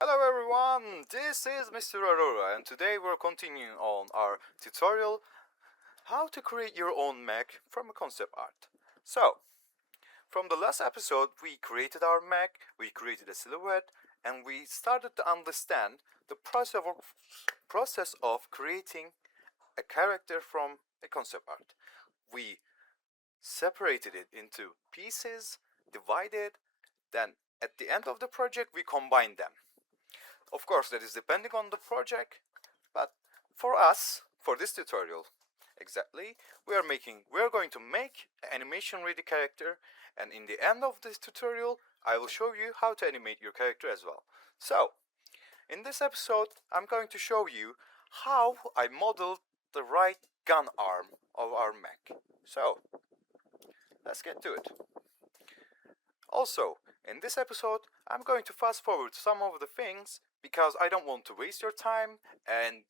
Hello everyone, this is Mr.arorora and today we're continuing on our tutorial how to create your own mech from a concept art. So, from the last episode we created our mech, we created a silhouette and we started to understand the process of creating a character from a concept art. We separated it into pieces, divided, then at the end of the project we combined them. Of course, that is depending on the project, but for us, for this tutorial, exactly, we are going to make an animation ready character, and in the end of this tutorial, I will show you how to animate your character as well. So, in this episode, I'm going to show you how I modeled the right gun arm of our mech. So, let's get to it. Also, in this episode, I'm going to fast forward some of the things because I don't want to waste your time and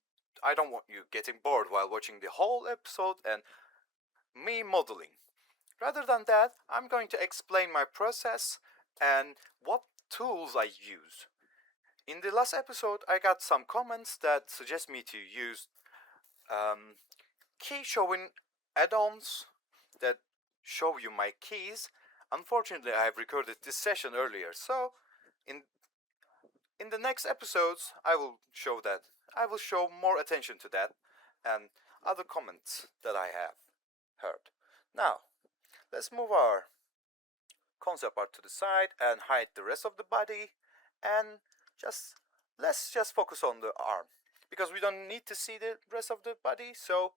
I don't want you getting bored while watching the whole episode and me modeling. Rather than that, I'm going to explain my process and what tools I use. In the last episode, I got some comments that suggest me to use key showing add-ons that show you my keys. Unfortunately, I have recorded this session earlier, so in in the next episodes I will show that. I will show more attention to that and other comments that I have heard. Now, let's move our concept art to the side and hide the rest of the body and just let's just focus on the arm because we don't need to see the rest of the body, so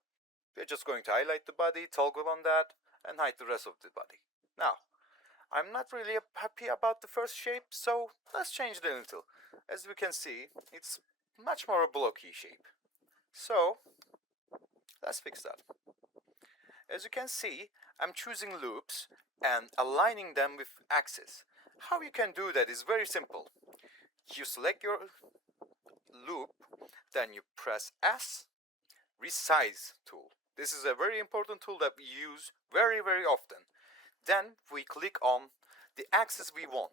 we're just going to highlight the body, toggle on that, and hide the rest of the body. Now, I'm not really happy about the first shape, so let's change it a little. As we can see, it's much more a blocky shape. So, let's fix that. As you can see, I'm choosing loops and aligning them with axes. How you can do that is very simple. You select your loop, then you press S, resize tool. This is a very important tool that we use very often. Then we click on the axis we want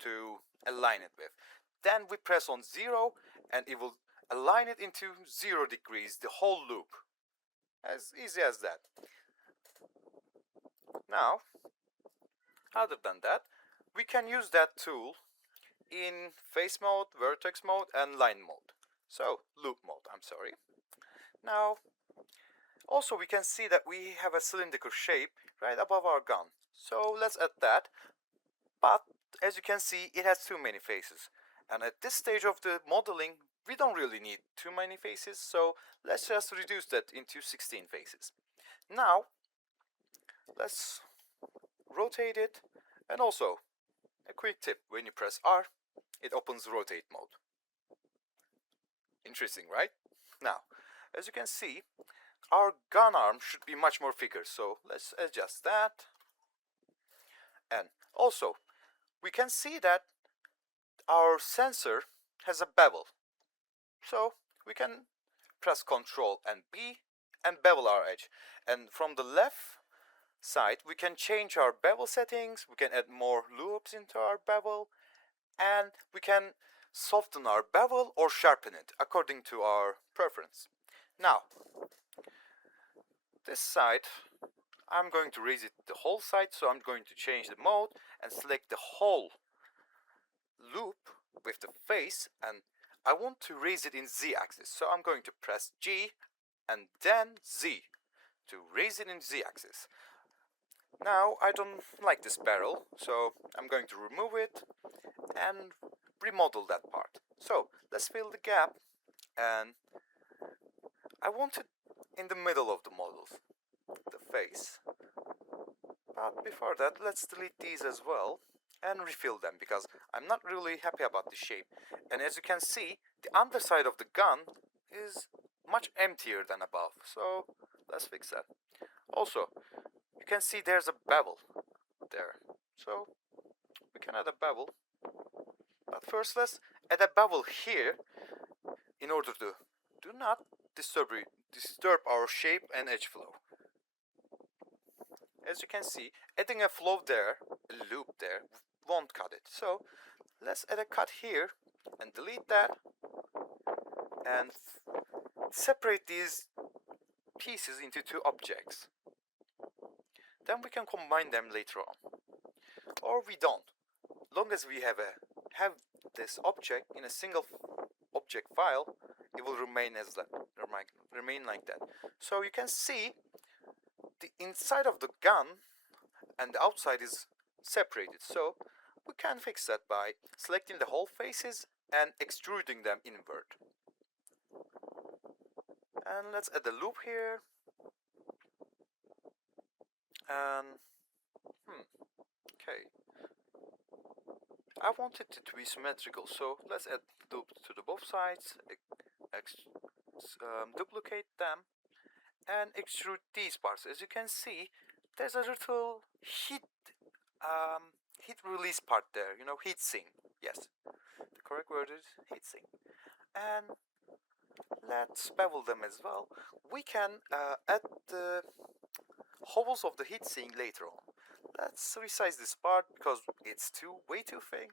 to align it with. Then we press on 0 and it will align it into 0 degrees, the whole loop. As easy as that. Now, other than that, we can use that tool in face mode, vertex mode and line mode. So, loop mode, I'm sorry. Now, also we can see that we have a cylindrical shape right above our gun. So let's add that. But as you can see, it has too many faces. And at this stage of the modeling, we don't really need too many faces, so let's just reduce that into 16 faces. Now, let's rotate it, and also, a quick tip, when you press R, it opens rotate mode. Interesting, right? Now, as you can see, our gun arm should be much more thicker, so let's adjust that. And also, we can see that our sensor has a bevel. So we can press Ctrl and B and bevel our edge. And from the left side, we can change our bevel settings, we can add more loops into our bevel, and we can soften our bevel or sharpen it according to our preference. Now, this side, I'm going to raise it the whole side, so I'm going to change the mode and select the whole loop with the face, and I want to raise it in Z axis, so I'm going to press G and then Z to raise it in Z axis. Now I don't like this barrel, so I'm going to remove it and remodel that part. So let's fill the gap, and I want it in the middle of the model, the face. But before that, let's delete these as well and refill them because I'm not really happy about the shape. And as you can see, the underside of the gun is much emptier than above, so let's fix that. Also, you can see there's a bevel there, so we can add a bevel. But first let's add a bevel here in order to do not disturb our shape and edge flow. As you can see, adding a flow there, a loop there, won't cut it. So let's add a cut here and delete that and separate these pieces into two objects. Then we can combine them later on, or we don't. Long as we have this object in a single object file, it will remain like that. So you can see the inside of the gun and the outside is separated. So we can fix that by selecting the whole faces and extruding them inward. And let's add a loop here. And okay, I want it to be symmetrical, so let's add loop to the both sides, duplicate them, and extrude these parts. As you can see, there's a little heat release part there. Heat sink. Yes, the correct word is heat sink. And let's bevel them as well. We can add the holes of the heatsink later on. Let's resize this part because it's way too thin.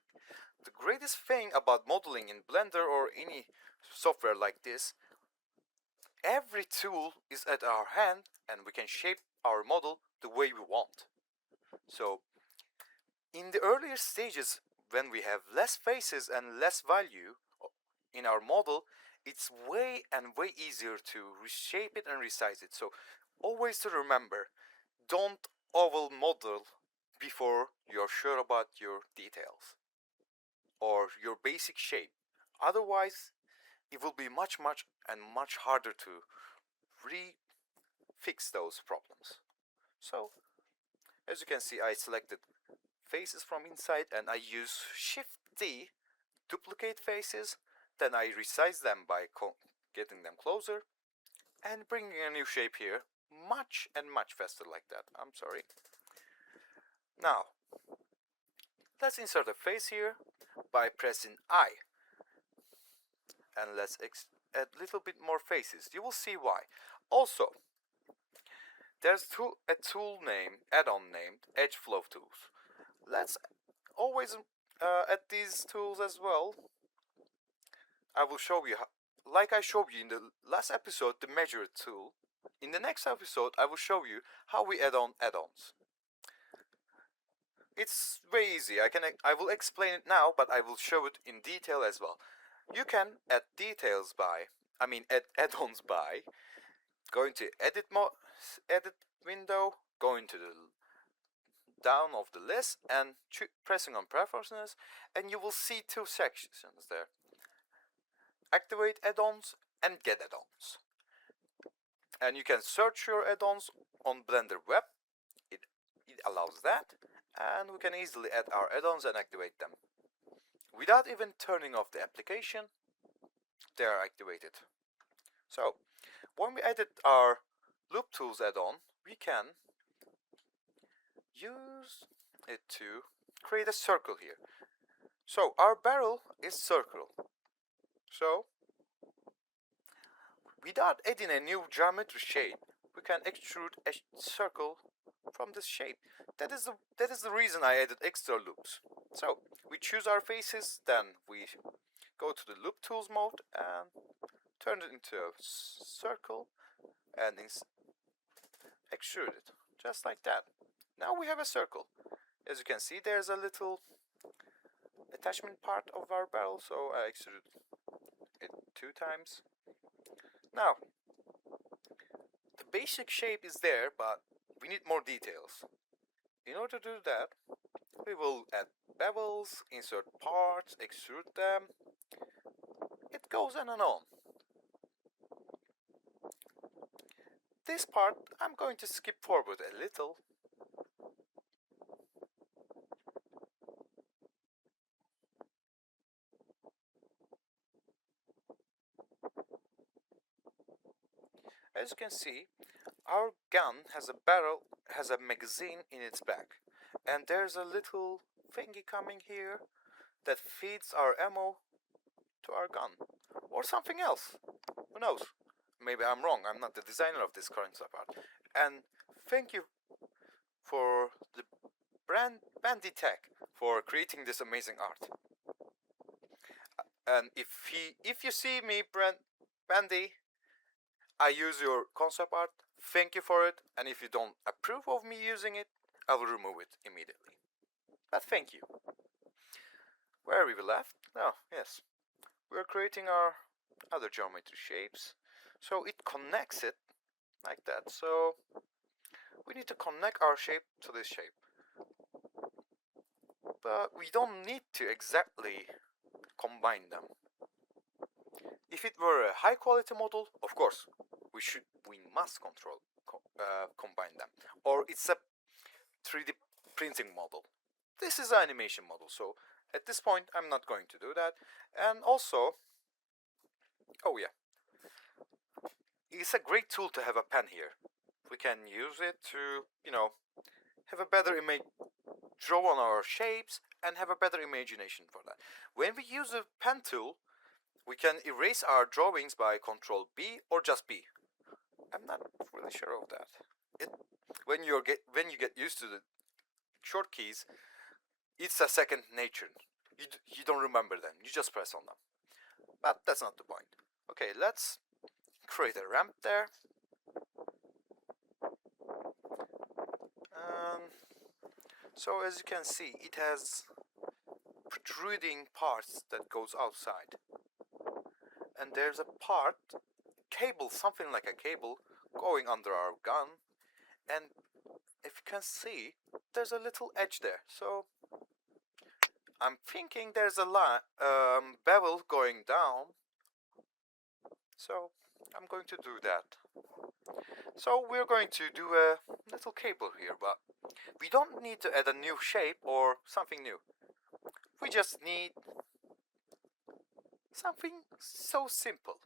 The greatest thing about modeling in Blender or any software like this, every tool is at our hand and we can shape our model the way we want. So in the earlier stages, when we have less faces and less value in our model, it's way easier to reshape it and resize it. So always to remember, don't over model before you're sure about your details or your basic shape. Otherwise, it will be much harder to fix those problems. So, as you can see, I selected faces from inside and I use Shift D, duplicate faces, then I resize them by getting them closer and bringing a new shape here, much faster like that. I'm sorry. Now, let's insert a face here by pressing I. And let's add a little bit more faces. You will see why. Also, there's a tool named, add-on named Edge Flow Tools. Let's always add these tools as well. I will show you, like I showed you in the last episode, the measure tool. In the next episode, I will show you how we add on add-ons. It's very easy. I will explain it now, but I will show it in detail as well. You can add add-ons by going to edit window, going to the down of the list and pressing on preferences, and you will see two sections there. Activate add-ons and get add-ons. And you can search your add-ons on Blender Web. It allows that, and we can easily add our add-ons and activate them. Without even turning off the application, they are activated. So, when we added our Loop Tools add-on, we can use it to create a circle here. So, our barrel is circle. So, without adding a new geometry shape, we can extrude a circle from this shape. That is the reason I added extra loops. So, we choose our faces, then we go to the Loop Tools mode and turn it into a circle and extrude it, just like that. Now we have a circle. As you can see, there's a little attachment part of our barrel, so I extruded it 2 times. Now, the basic shape is there, but we need more details. In order to do that, we will add bevels, insert parts, extrude them. It goes on and on. This part I'm going to skip forward a little. As you can see, our gun has a magazine in its back, and there's a little thingy coming here that feeds our ammo to our gun, or something else. Who knows? Maybe I'm wrong. I'm not the designer of this current part. And thank you for the brand Banditech for creating this amazing art. And if you see me, Bandy, I use your concept art. Thank you for it. And if you don't approve of me using it, I will remove it immediately. But thank you. Where are we left? Oh, yes. We're creating our other geometry shapes. So it connects it like that. So we need to connect our shape to this shape. But we don't need to exactly combine them. If it were a high quality model, of course, we must combine them. Or it's a 3D printing model. This is an animation model, so at this point I'm not going to do that. And also, oh yeah, it's a great tool to have a pen here. We can use it to, have a better image, draw on our shapes, and have a better imagination for that. When we use a pen tool, we can erase our drawings by Control B or just B. I'm not really sure of that. When you get used to the short keys, it's a second nature. You don't remember them. You just press on them. But that's not the point. Okay, let's create a ramp there. So as you can see, it has protruding parts that goes outside. And there's a part, cable, something like a cable, going under our gun. And if you can see, there's a little edge there. So I'm thinking there's a bevel going down. So I'm going to do that. So we're going to do a little cable here, but we don't need to add a new shape or something new. We just need something so simple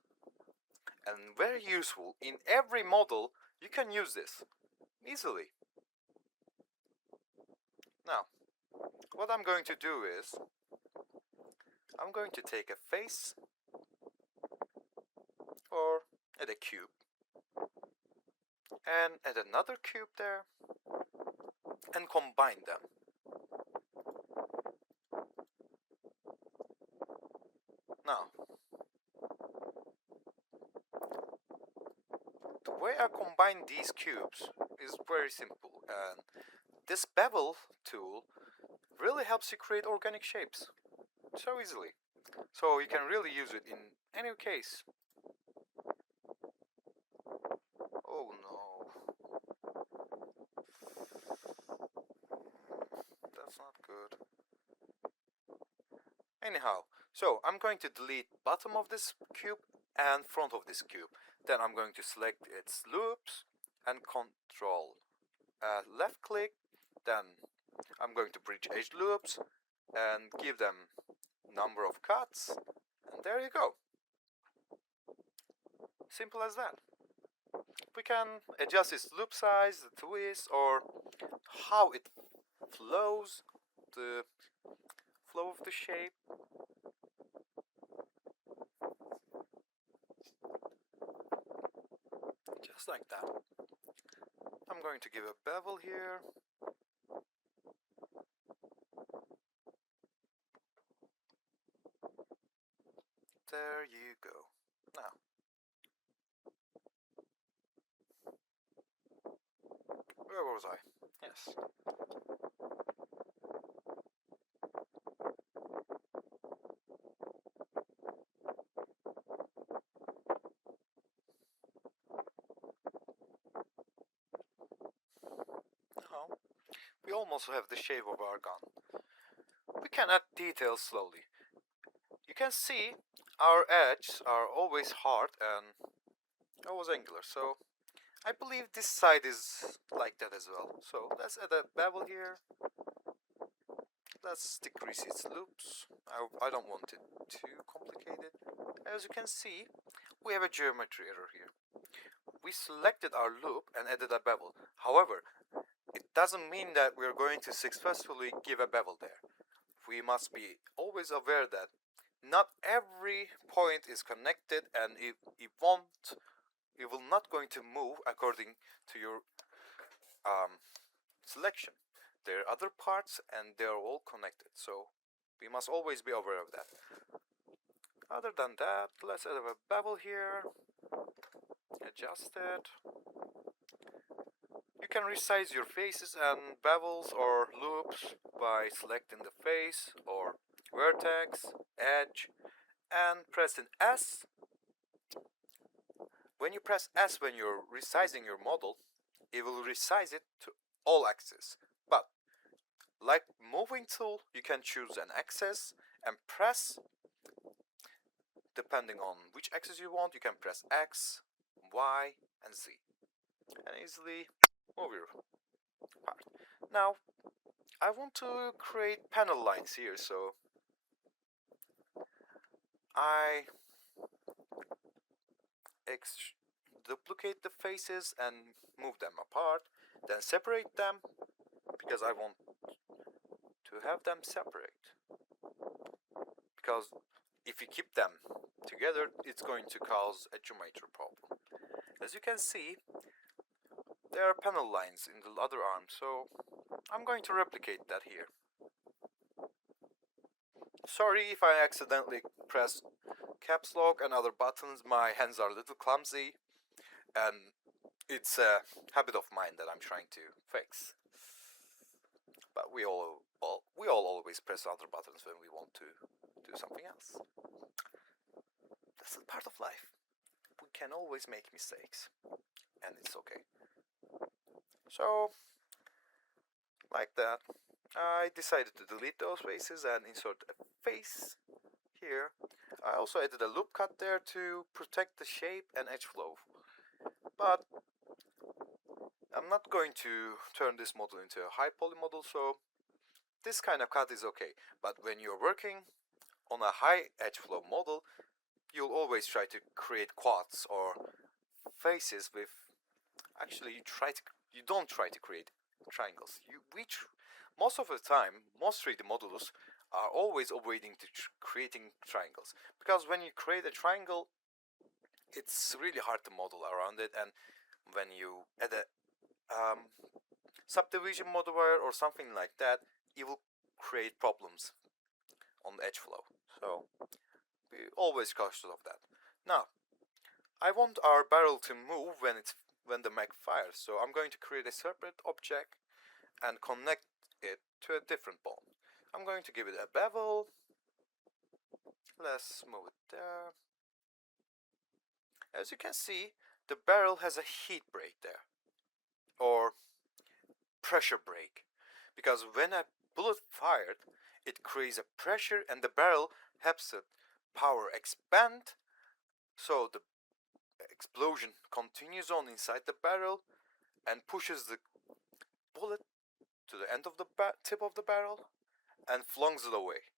and very useful. In every model you can use this easily. Now, what I'm going to do is I'm going to take a face or add a cube and add another cube there and combine them. Now, the way I combine these cubes is very simple, and this bevel tool really helps you create organic shapes so easily. So you can really use it in any case. Oh no. That's not good. Anyhow, so I'm going to delete bottom of this cube and front of this cube. Then I'm going to select its loops and control left click. Then I'm going to bridge edge loops and give them number of cuts. And there you go. Simple as that. We can adjust its loop size, the twist, or how it flows, the flow of the shape. Just like that. I'm going to give a bevel here. There you go. Now, where was I? Yes. Now, we also have the shape of our gun. We can add details slowly. You can see our edges are always hard and always angular, so I believe this side is like that as well. So let's add a bevel here. Let's decrease its loops. I don't want it too complicated. As you can see, we have a geometry error here. We selected our loop and added a bevel. However, it doesn't mean that we're going to successfully give a bevel there. We must be always aware that not every point is connected and it will not going to move according to your selection. There are other parts and they are all connected, so we must always be aware of that. Other than that, let's add a bevel here, adjust it. You can resize your faces and bevels or loops by selecting the face or vertex, edge, and pressing S. When you press S when you're resizing your model, it will resize it to all axes. But like moving tool, you can choose an axis and press, depending on which axis you want, you can press X, Y, and Z, and easily move your part. Now, I want to create panel lines here, so I duplicate the faces and move them apart, then separate them, because I want to have them separate. Because if you keep them together, it's going to cause a geometry problem. As you can see, there are panel lines in the other arm, so I'm going to replicate that here. Sorry if I accidentally press caps lock and other buttons, my hands are a little clumsy, and it's a habit of mine that I'm trying to fix. But we all always press other buttons when we want to do something else. That's a part of life. We can always make mistakes, and it's okay. So, like that, I decided to delete those faces and insert a face here. I also added a loop cut there to protect the shape and edge flow. But I'm not going to turn this model into a high poly model, so this kind of cut is okay. But when you're working on a high edge flow model, you'll always try to create quads or faces with, actually you don't try to create triangles. Most of the time, most 3D models are always avoiding creating triangles, because when you create a triangle, it's really hard to model around it, and when you add a subdivision modifier or something like that, it will create problems on edge flow. So be always cautious of that. Now, I want our barrel to move when the mech fires, so I'm going to create a separate object and connect it to a different bone. I'm going to give it a bevel. Let's move it there. As you can see, the barrel has a heat break there, or pressure break, because when a bullet fired, it creates a pressure and the barrel helps the power expand, so the explosion continues on inside the barrel and pushes the bullet to the end of the tip of the barrel and flings it away.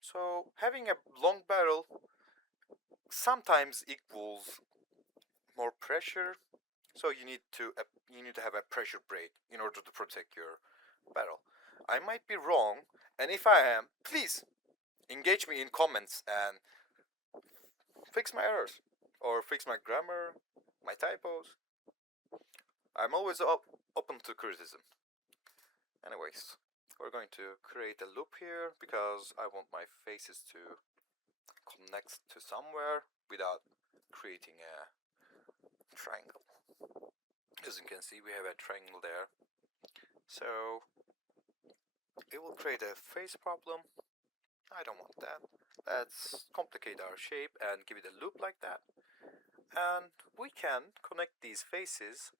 So having a long barrel sometimes equals more pressure, so you need to have a pressure break in order to protect your barrel. I might be wrong, and if I am, please engage me in comments and fix my errors or fix my grammar, my typos. I'm always open to criticism. Anyways, we're going to create a loop here because I want my faces to connect to somewhere without creating a triangle. As you can see, we have a triangle there, so it will create a face problem. I don't want that. Let's complicate our shape and give it a loop like that, and we can connect these faces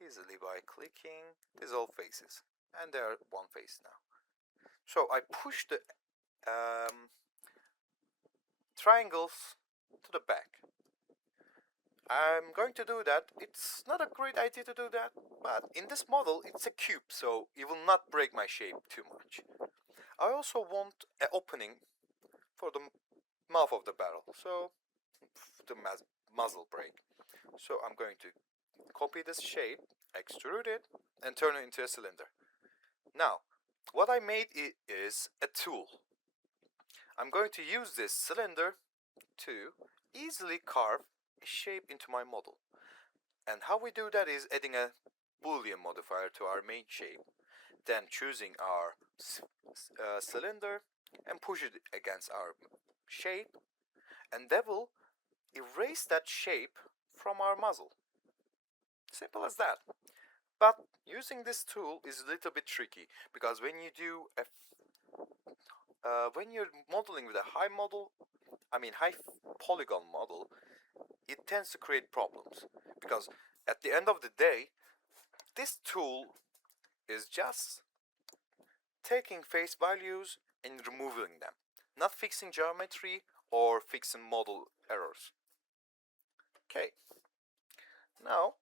easily by clicking. These all faces, and they are one face now. So I push the triangles to the back. I'm going to do that. It's not a great idea to do that, but in this model it's a cube, so it will not break my shape too much. I also want an opening for the mouth of the barrel, so the muzzle break. So I'm going to copy this shape, extrude it, and turn it into a cylinder. Now, what I made is a tool. I'm going to use this cylinder to easily carve a shape into my model. And how we do that is adding a Boolean modifier to our main shape, then choosing our cylinder and push it against our shape, and they will erase that shape from our muzzle. Simple as that. But using this tool is a little bit tricky, because when you do when you're modeling with a high polygon model, it tends to create problems, because at the end of the day, this tool is just taking face values and removing them, not fixing geometry or fixing model errors. Okay, now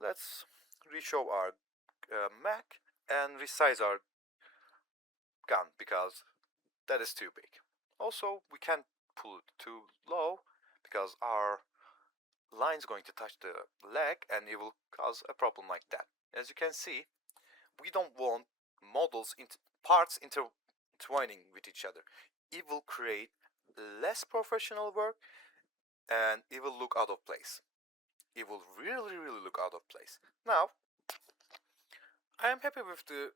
let's reshow our mech and resize our gun, because that is too big. Also, we can't pull it too low, because our line is going to touch the leg and it will cause a problem like that. As you can see, we don't want models into parts intertwining with each other. It will create less professional work and it will look out of place. It will really look out of place. Now, I am happy with the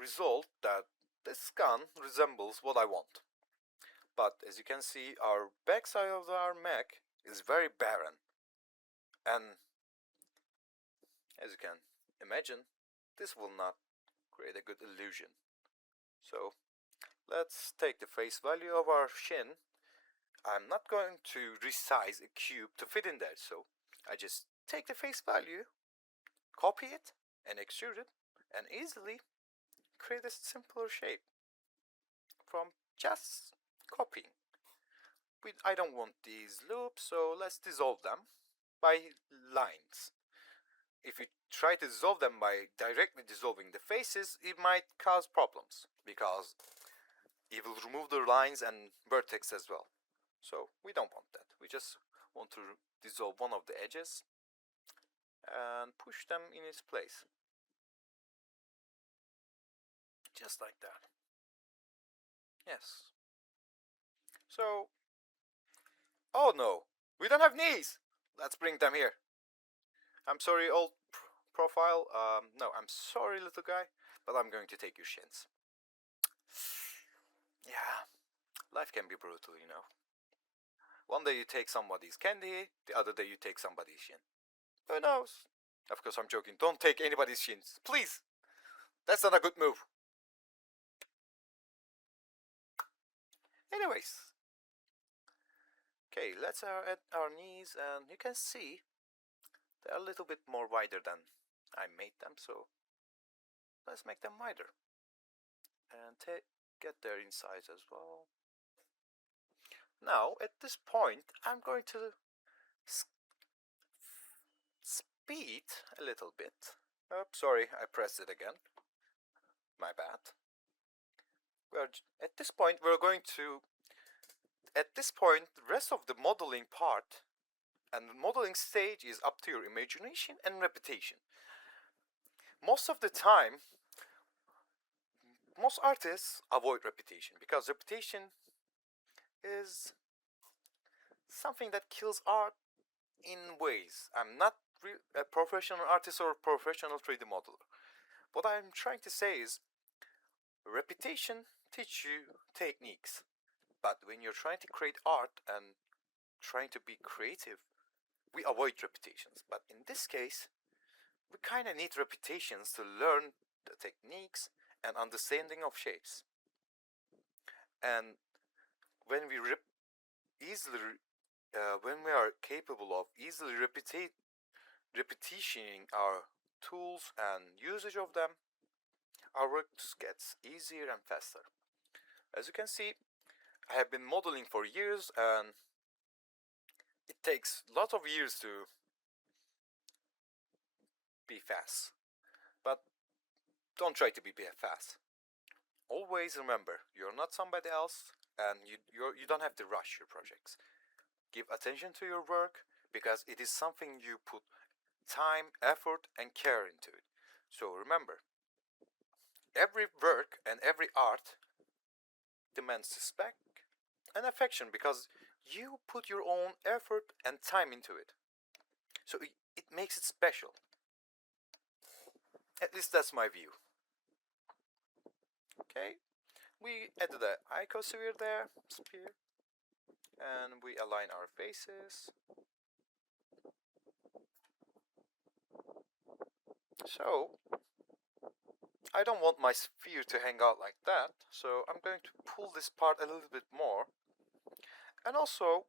result that this gun resembles what I want. But as you can see, our backside of our mech is very barren. And as you can imagine, this will not create a good illusion. So let's take the face value of our shin. I'm not going to resize a cube to fit in there, so I just take the face value, copy it, and extrude it, and easily create a simpler shape from just copying. I don't want these loops, so let's dissolve them by lines. If you try to dissolve them by directly dissolving the faces, it might cause problems, because it will remove the lines and vertex as well. So we don't want that. We just want to dissolve one of the edges and push them in its place. Just like that. Yes. So, oh no, we don't have knees. Let's bring them here. I'm sorry, old profile. No, I'm sorry, little guy, but I'm going to take your shins. Yeah, life can be brutal, you know. One day you take somebody's candy, the other day you take somebody's shin. Who knows? Of course, I'm joking. Don't take anybody's shins, please. That's not a good move. Anyways. Okay, let's add our knees, and you can see they're a little bit more wider than I made them, so let's make them wider. And get their insides as well. Now, at this point, I'm going to speed a little bit. Oh, sorry, I pressed it again. My bad. At this point, the rest of the modeling part and the modeling stage is up to your imagination and repetition. Most of the time, most artists avoid repetition, because repetition is something that kills art in ways. I'm not a professional artist or a professional 3D modeler. What I'm trying to say is, repetition teaches you techniques, but when you're trying to create art and trying to be creative, we avoid repetitions. But in this case, we kind of need repetitions to learn the techniques and understanding of shapes. And when we when we are capable of easily repetitioning our tools and usage of them, our work just gets easier and faster. As you can see, I have been modeling for years, and it takes lots of years to be fast. But don't try to be fast. Always remember, you're not somebody else, and you don't have to rush your projects. Give attention to your work, because it is something you put time, effort, and care into it. So remember, every work and every art demands respect and affection, because you put your own effort and time into it. So it makes it special. At least that's my view. Okay, we added the icosphere there, sphere, and we align our faces. So I don't want my sphere to hang out like that, so I'm going to pull this part a little bit more. And also,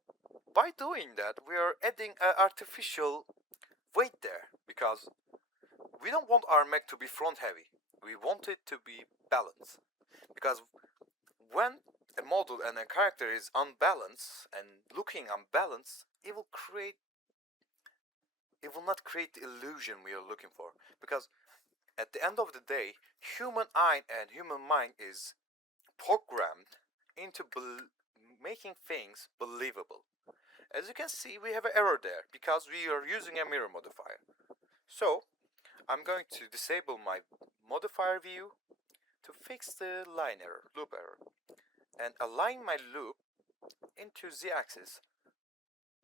by doing that, we are adding an artificial weight there, because we don't want our mech to be front heavy. We want it to be balanced. Because when a model and a character is unbalanced and looking unbalanced, it will not create the illusion we are looking for. Because at the end of the day, human eye and human mind is programmed into making things believable. As you can see, we have an error there because we are using a mirror modifier. So I'm going to disable my modifier view to fix the line error, loop error, and align my loop into z-axis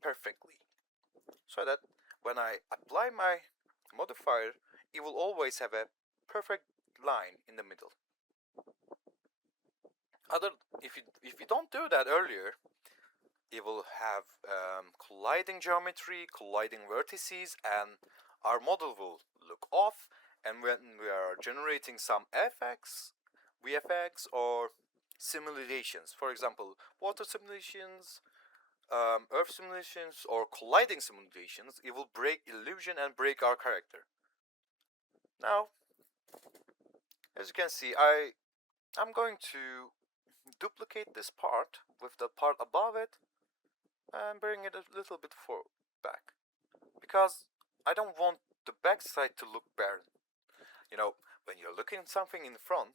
perfectly, so that when I apply my modifier, it will always have a perfect line in the middle. If you don't do that earlier, it will have colliding geometry, colliding vertices, and our model will look off. And when we are generating some FX, VFX, or simulations, for example, water simulations, Earth simulations, or colliding simulations, it will break illusion and break our character. Now, as you can see, I'm going to duplicate this part with the part above it and bring it a little bit back, because I don't want the backside to look barren. You know, when you're looking at something in front,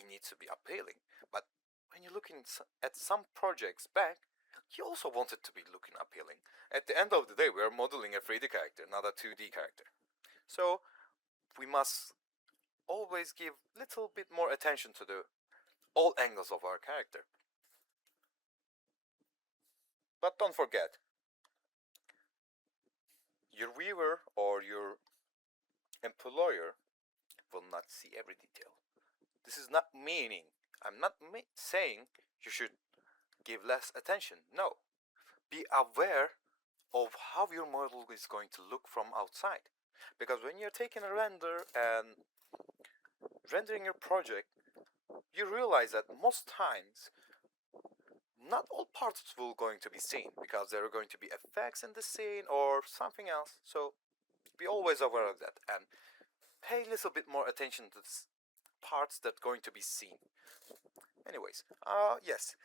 it needs to be appealing, but when you're looking at some projects back, you also want it to be looking appealing. At the end of the day, we are modeling a 3D character, not a 2D character. So we must always give a little bit more attention to all angles of our character. But don't forget, your viewer or your employer will not see every detail. This is not meaning, I'm not saying you should give less attention. No. Be aware of how your model is going to look from outside. Because when you're taking a render and rendering your project, you realize that most times not all parts will going to be seen, because there are going to be effects in the scene or something else. So be always aware of that and pay a little bit more attention to the parts that are going to be seen. Anyways, yes.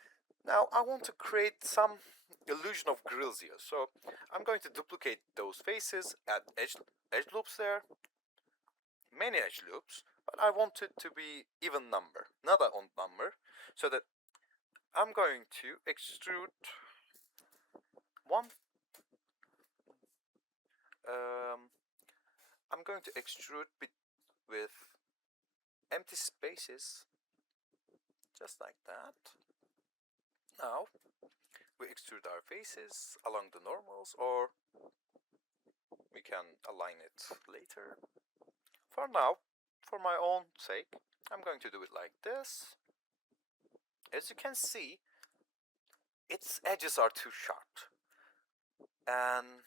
Now I want to create some illusion of grills here. So I'm going to duplicate those faces, add edge loops there, many edge loops, but I want it to be even number, not an odd number, so that I'm going to extrude one. I'm going to extrude with empty spaces, just like that. Now we extrude our faces along the normals, or we can align it later. For now, for my own sake, I'm going to do it like this. As you can see, its edges are too sharp, and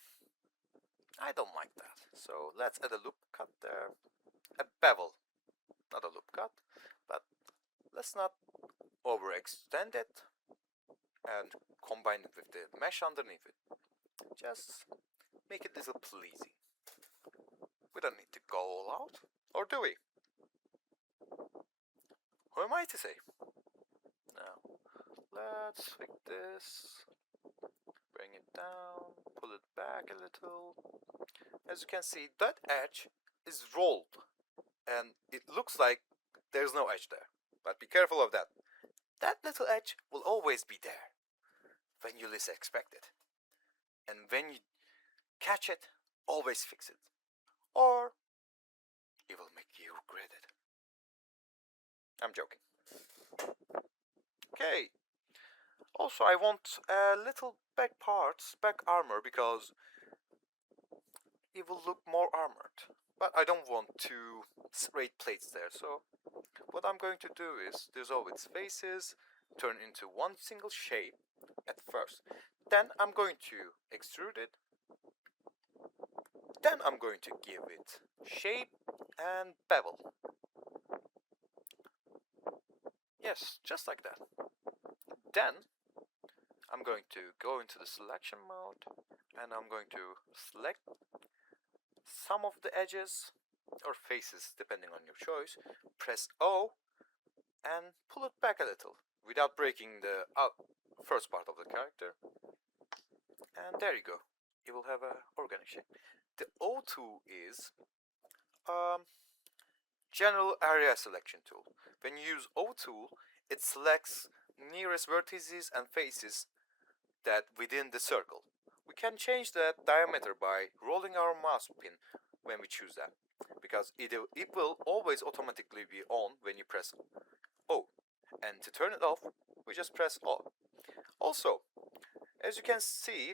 I don't like that. So let's add a loop cut there, a bevel, not a loop cut, but let's not overextend it and combine it with the mesh underneath it. Just make it a little pleasing. We don't need to go all out, or do we? Who am I to say? Now, let's fix this, bring it down, pull it back a little. As you can see, that edge is rolled, and it looks like there's no edge there. But be careful of that. That little edge will always be there when you least expect it. And when you catch it, always fix it, or it will make you regret it. I'm joking. Okay. Also, I want a little back armor, because it will look more armored. But I don't want two straight plates there, so what I'm going to do is dissolve its faces, turn into one single shape, at first. Then I'm going to extrude it. Then I'm going to give it shape and bevel. Yes, just like that. Then I'm going to go into the selection mode and I'm going to select some of the edges or faces depending on your choice. Press O and pull it back a little without breaking the first part of the character. And there you go. You will have an organic shape. The O tool is general area selection tool. When you use O tool, it selects nearest vertices and faces that within the circle. We can change that diameter by rolling our mouse pin when we choose that, because it will always automatically be on when you press O. And to turn it off, we just press O. Also, as you can see,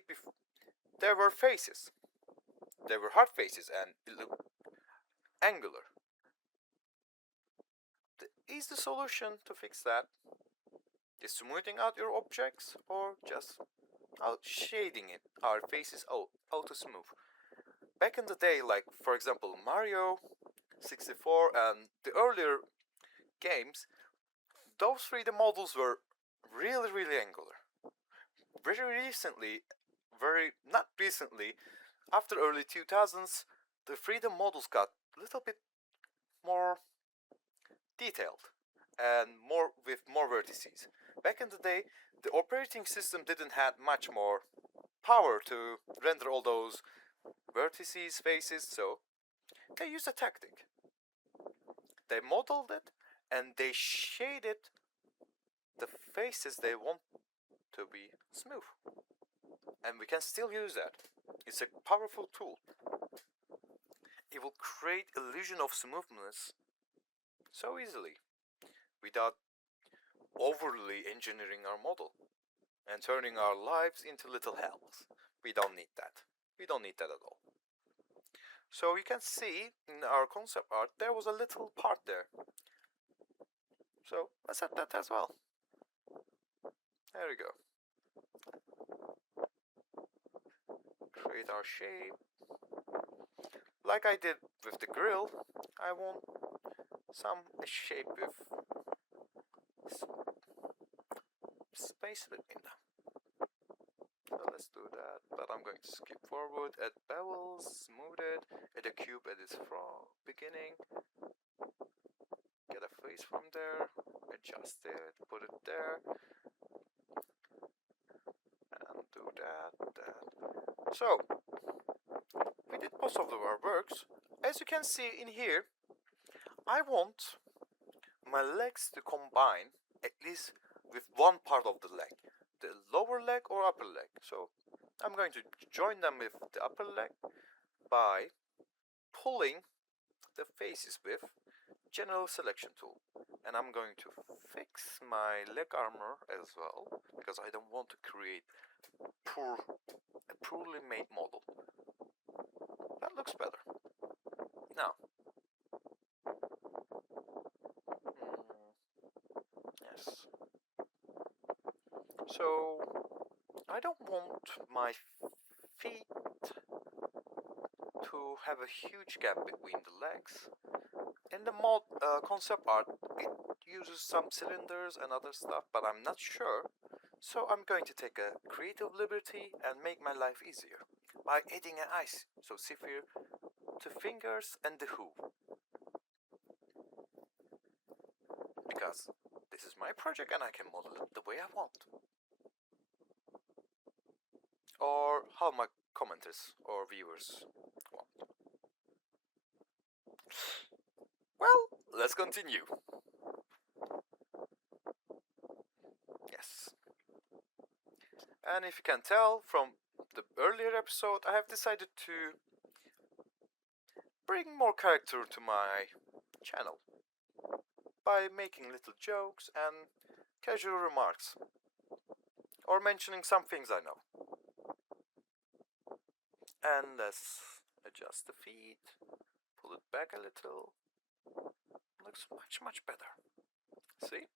there were faces. There were hard faces and it looked angular. The easy solution to fix that is smoothing out your objects or just shading it, our faces auto smooth. Back in the day, like for example Mario 64 and the earlier games, those 3D models were really angular. Not recently, after early 2000s, the 3D models got a little bit more detailed and with more vertices. Back in the day, the operating system didn't have much more power to render all those vertices, faces, so they used a tactic. They modeled it and they shaded the faces they want to be smooth. And we can still use that. It's a powerful tool. It will create illusion of smoothness so easily without overly engineering our model and turning our lives into little hells. We don't need that. We don't need that at all. So you can see in our concept art there was a little part there. So let's add that as well. There we go. Create our shape. Like I did with the grill, I want some shape with space between them. So let's do that, but I'm going to skip forward, add bevels, smooth it, add a cube at its beginning, get a face from there, adjust it, put it there, and do that. So, we did most of our works. As you can see in here, I want my legs to combine at least with one part of the leg, the lower leg or upper leg. So I'm going to join them with the upper leg by pulling the faces with general selection tool. And I'm going to fix my leg armor as well, because I don't want to create a poorly made model. That looks better. Now, yes. So I don't want my feet to have a huge gap between the legs. In the concept art, it uses some cylinders and other stuff, but I'm not sure. So I'm going to take a creative liberty and make my life easier by adding an ice, so sphere to fingers and the hoof. Because this is my project and I can model it the way I want. Or how my commenters or viewers want. Well, let's continue. Yes. And if you can tell from the earlier episode, I have decided to bring more character to my channel by making little jokes and casual remarks, or mentioning some things I know. And let's adjust the feet, pull it back a little. Looks much better. See?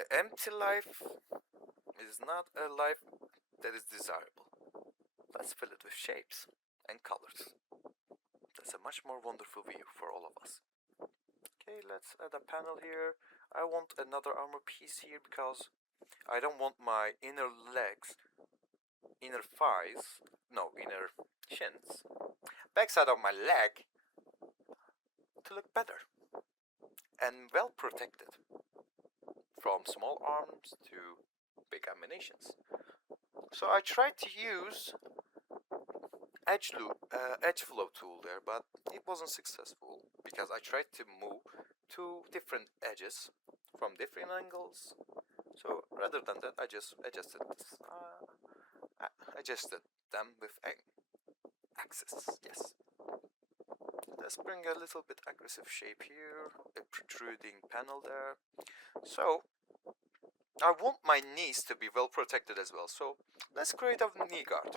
An empty life is not a life that is desirable. Let's fill it with shapes and colors. That's a much more wonderful view for all of us. Okay, let's add a panel here. I want another armor piece here because I don't want my inner legs, inner thighs, no, inner shins, backside of my leg to look better and well protected from small arms to big ammunitions. So I tried to use edge flow tool there, but it wasn't successful because I tried to move two different edges from different angles. So rather than that, I just adjusted them with axis. Yes. Let's bring a little bit aggressive shape here, a protruding panel there. So I want my knees to be well protected as well. So let's create a knee guard.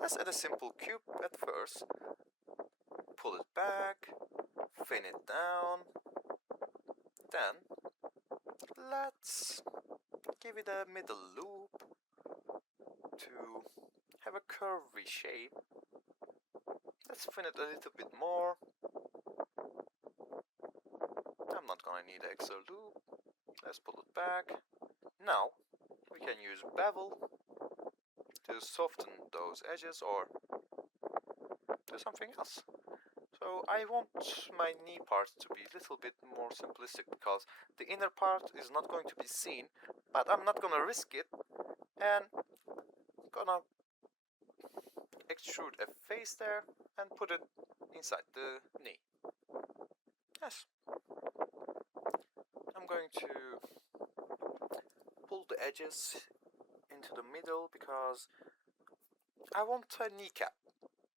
Let's add a simple cube at first. Pull it back, thin it down. Then let's give it a middle loop to have a curvy shape. Let's thin it a little bit more. I'm not gonna need an extra loop. Let's pull it back. Now we can use bevel to soften those edges or do something else. So I want my knee part to be a little bit more simplistic because the inner part is not going to be seen, but I'm not gonna risk it and gonna extrude a face there and put it inside the knee. Yes. I'm going to pull the edges into the middle because I want a kneecap,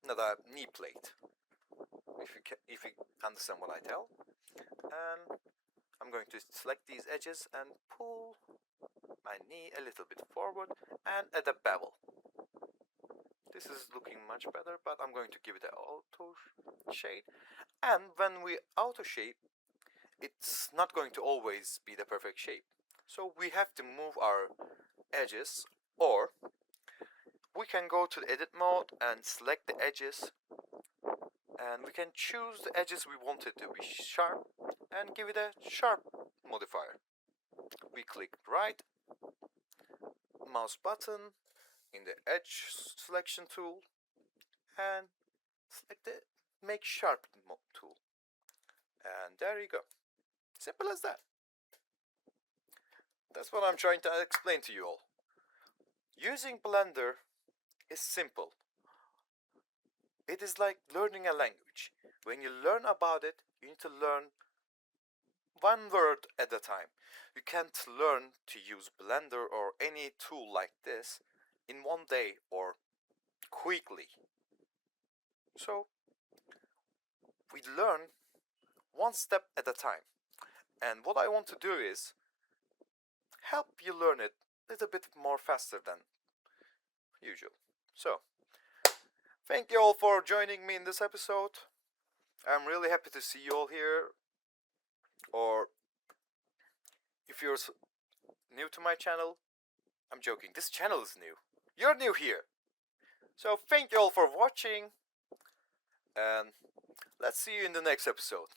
not a knee plate. If you understand what I tell. And I'm going to select these edges and pull my knee a little bit forward and add a bevel. This is looking much better, but I'm going to give it an auto shade. And when we auto shape, it's not going to always be the perfect shape. So we have to move our edges, or we can go to the edit mode and select the edges, and we can choose the edges we want it to be sharp and give it a sharp modifier. We click right mouse button in the edge selection tool and select the make sharp tool, and there you go. Simple as that. That's what I'm trying to explain to you all. Using Blender is simple. It is like learning a language. When you learn about it, you need to learn one word at a time. You can't learn to use Blender or any tool like this in one day or quickly. So we learn one step at a time. And what I want to do is help you learn it a little bit more faster than usual. So, thank you all for joining me in this episode. I'm really happy to see you all here. Or if you're new to my channel, I'm joking, this channel is new. You're new here. So thank you all for watching, and let's see you in the next episode.